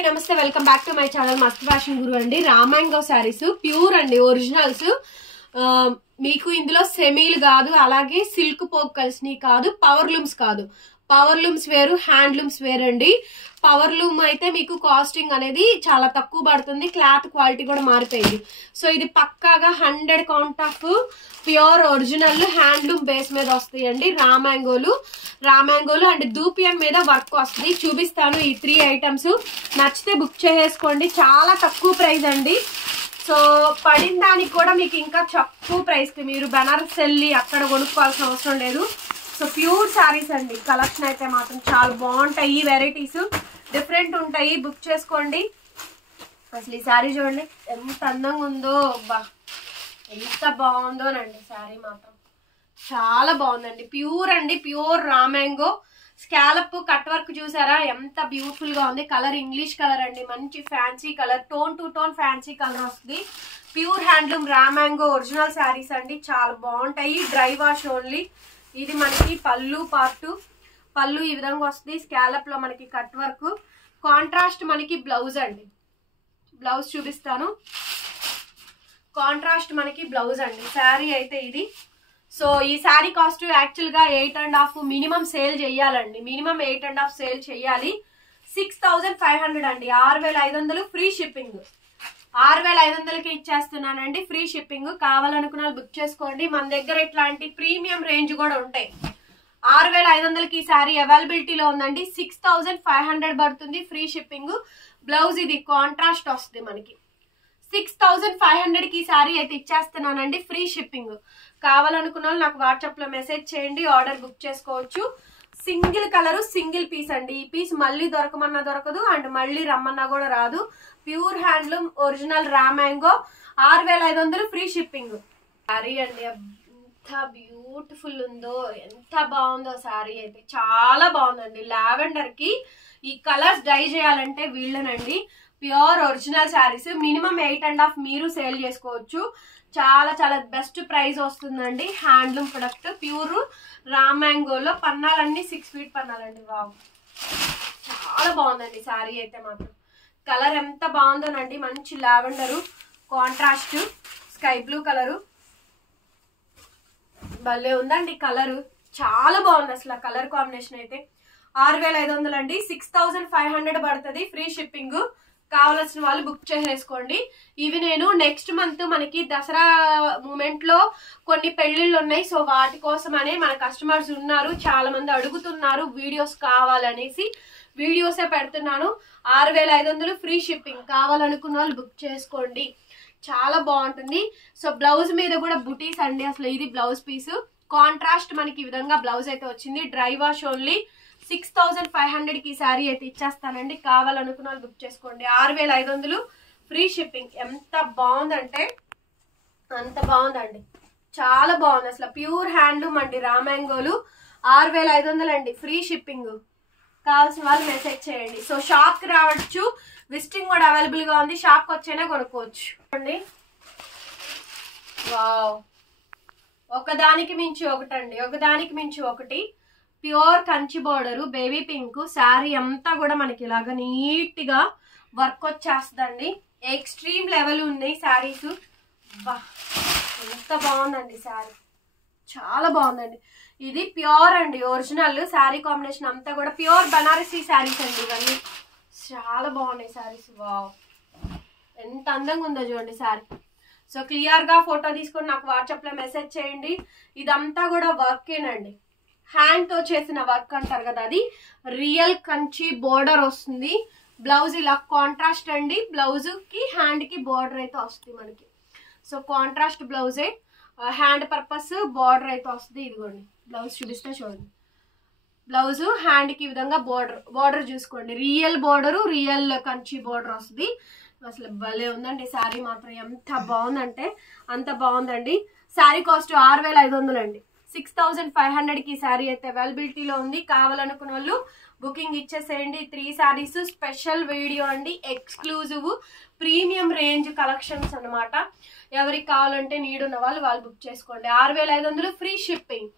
అండి నమస్తే welcome back to my channel మస్త్ ఫ్యాషన్ గురు అండి. రామాంగో శారీస్ ప్యూర్ అండి ఒరిజినల్స్. మీకు ఇందులో సెమీలు కాదు, అలాగే సిల్క్ పోక్ కలిసినవి కాదు, పవర్ లూమ్స్ కాదు. పవర్ లూమ్స్ వేరు, హ్యాండ్ లూమ్స్ వేరండి. పవర్ లూమ్ అయితే మీకు కాస్టింగ్ అనేది చాలా తక్కువ పడుతుంది, క్లాత్ క్వాలిటీ కూడా మారిపోయింది. సో ఇది పక్కాగా 100 count of pure original handloom base మీద వస్తాయండి. రామాంగోలు అండ్ దూపియన్ మీద వర్క్ వస్తుంది. చూపిస్తాను ఈ 3 ఐటమ్స్. నచ్చితే బుక్ చేసేసుకోండి, చాలా తక్కువ ప్రైస్ అండి. సో పడిన దానికి కూడా మీకు ఇంకా తక్కువ ప్రైస్కి మీరు బెనారస్ వెళ్ళి అక్కడ కొనుక్కోవాల్సిన అవసరం లేదు. సో ప్యూర్ శారీస్ అండి. కలెక్షన్ అయితే మాత్రం చాలా బాగుంటాయి, వెరైటీస్ డిఫరెంట్ ఉంటాయి. బుక్ చేసుకోండి. అసలు ఈ శారీ చూడండి ఎంత అందంగా ఉందో, ఎంత బాగుందోనండి. శారీ మాత్రం చాలా బాగుందండి. ప్యూర్ అండి, ప్యూర్ రామాంగో. స్కాలప్ కట్ వర్క్ చూసారా ఎంత బ్యూటిఫుల్ గా ఉంది. కలర్ ఇంగ్లీష్ కలర్ అండి, మంచి fancy colour, tone to tone fancy colour వస్తుంది. ప్యూర్ హ్యాండ్లూమ్ రామాంగో ఒరిజినల్ శారీస్ అండి, చాలా బాగుంటాయి. Dry wash only. ఇది మనకి పళ్ళు ఈ విధంగా వస్తుంది. స్కాలప్ లో మనకి కట్ వర్క్. కాంట్రాస్ట్ మనకి బ్లౌజ్ అండి. బ్లౌజ్ చూపిస్తాను. కాంట్రాస్ట్ మనకి బ్లౌజ్ అండి. శారీ అయితే ఇది. సో ఈ శారీ కాస్ట్ యాక్చువల్ గా 8.5 మినిమం సేల్ చేయాలండి. మినిమం 8.5 సేల్ చేయాలి. 6500 అండి. 6500 ఫ్రీ షిప్పింగ్. 6500కి ఇచ్చేస్తున్నానండి, ఫ్రీ షిప్పింగ్. కావాలనుకున్న బుక్ చేసుకోండి. మన దగ్గర ఇట్లాంటి ప్రీమియం రేంజ్ కూడా ఉంటాయి. 6500కి ఈ శారీ అవైలబిలిటీలో ఉందండి. 6500 పడుతుంది, ఫ్రీ షిప్పింగ్. బ్లౌజ్ ఇది కాంట్రాస్ట్ వస్తుంది మనకి. 6500కి ఈ శారీ అయితే ఇచ్చేస్తున్నానండి, ఫ్రీ షిప్పింగ్. కావాలనుకున్న వాళ్ళు నాకు వాట్సాప్ లో మెసేజ్ చేయండి, ఆర్డర్ బుక్ చేసుకోవచ్చు. సింగిల్ కలర్, సింగిల్ పీస్ అండి. ఈ పీస్ మళ్ళీ దొరకమన్నా దొరకదు, అండ్ మళ్ళీ రమ్మన్నా కూడా రాదు. ప్యూర్ హ్యాండ్లూమ్ ఒరిజినల్ రామాంగో. 6500 ఫ్రీ షిప్పింగ్. శారీ అండి ఎంత బ్యూటిఫుల్ ఉందో, ఎంత బాగుందో శారీ అయితే. చాలా బాగుందండి. లావెండర్ కి ఈ కలర్స్ డై చేయాలంటే వీళ్ళనండి. Pure original saris. మినిమం 8.5 మీరు సేల్ చేసుకోవచ్చు. చాలా చాలా బెస్ట్ ప్రైస్ వస్తుందండి. హ్యాండ్లూమ్ ప్రొడక్ట్ ప్యూర్ రామాంగోలో. పన్నాలన్నీ 6 ఫీట్ పన్నాలండి. వావ్, చాలా బాగుందండి శారీ అయితే మాత్రం. కలర్ ఎంత బాగుందోనండి. మంచి lavender, contrast sky blue colour, భలే ఉందండి కలరు. చాలా బాగుంది అసలు కలర్ కాంబినేషన్ అయితే. 6500 అండి. 6500 పడుతుంది, ఫ్రీ షిప్పింగ్. కావాల్సిన వాళ్ళు బుక్ చేసేసుకోండి. ఇవి నేను నెక్స్ట్ మంత్ మనకి దసరా మూమెంట్ లో కొన్ని పెళ్లిళ్ళు ఉన్నాయి. సో వాటి కోసమనే మన కస్టమర్స్ ఉన్నారు, చాలా మంది అడుగుతున్నారు వీడియోస్ కావాలనేసి వీడియోసే పెడుతున్నాను. 6500 ఫ్రీ షిప్పింగ్. కావాలనుకున్న వాళ్ళు బుక్ చేసుకోండి, చాలా బాగుంటుంది. సో బ్లౌజ్ మీద కూడా బుటీస్ అండి. అసలు ఇది బ్లౌజ్ పీస్. కాంట్రాస్ట్ మనకి ఈ విధంగా బ్లౌజ్ అయితే వచ్చింది. Dry wash only. 6500కి శారీ అయితే ఇచ్చేస్తానండి. కావాలనుకున్న వాళ్ళు బుక్ చేసుకోండి. 6500 ఫ్రీ షిప్పింగ్. ఎంత బాగుందంటే అంత బాగుందండి, చాలా బాగుంది అసలు. ప్యూర్ హ్యాండ్లూమ్ అండి రామాంగోలు. 6500 అండి, ఫ్రీ షిప్పింగ్. కావాల్సిన వాళ్ళు మెసేజ్ చేయండి. సో షాప్ కి రావచ్చు, విజిటింగ్ కూడా అవైలబుల్ గా ఉంది. షాప్ కి వచ్చేనే కొనుక్కోవచ్చు అండి. వావ్, ఒకదానికి మించి ఒకటండి, ఒకదానికి మించి ఒకటి. Pure Kanchi border, baby pink. Sari అంతా కూడా మనకి ఇలాగా నీట్ గా వర్క్ వచ్చేస్తుందండి. ఎక్స్ట్రీమ్ లెవెల్ ఉన్నాయి శారీస్. ఎంత బాగుందండి శారీ, చాలా బాగుందండి. ఇది ప్యూర్ అండి ఒరిజినల్. శారీ కాంబినేషన్ అంతా కూడా ప్యూర్ బనారసీ శారీస్ అండి ఇవన్నీ. చాలా బాగున్నాయి శారీస్. వావ్, ఎంత అందంగా ఉందో చూడండి శారీ. సో క్లియర్ గా ఫోటో తీసుకొని నాకు వాట్సాప్ లో మెసేజ్ చేయండి. ఇదంతా కూడా వర్కేనండి, హ్యాండ్ తో చేసిన వర్క్ అంటారు కదా, అది రియల్ కంచి బోర్డర్ వస్తుంది. బ్లౌజ్ ఇలా కాంట్రాస్ట్ అండి. బ్లౌజ్ కి హ్యాండ్ కి బోర్డర్ అయితే వస్తుంది మనకి. సో కాంట్రాస్ట్ బ్లౌజే, హ్యాండ్ పర్పస్ బోర్డర్ అయితే వస్తుంది. ఇదిగోండి బ్లౌజ్ చూపిస్తే చూడండి. బ్లౌజ్ హ్యాండ్ కి ఈ విధంగా బోర్డర్ చూసుకోండి. Real border, real Kanchi border వస్తుంది. అసలు భలే ఉందండి శారీ మాత్రం. ఎంత బాగుందంటే అంత బాగుందండి. శారీ కాస్ట్ 6500 అండి. 6500కి శారీ అయితే అవైలబిలిటీలో ఉంది. కావాలనుకున్న వాళ్ళు బుకింగ్ ఇచ్చేసేయండి. 3 శారీస్ స్పెషల్ వీడియో అండి, ఎక్స్క్లూజివ్ ప్రీమియం రేంజ్ కలెక్షన్స్ అనమాట. ఎవరికి కావాలంటే నీడ్ ఉన్న వాళ్ళు బుక్ చేసుకోండి. 6500 ఫ్రీ షిప్పింగ్.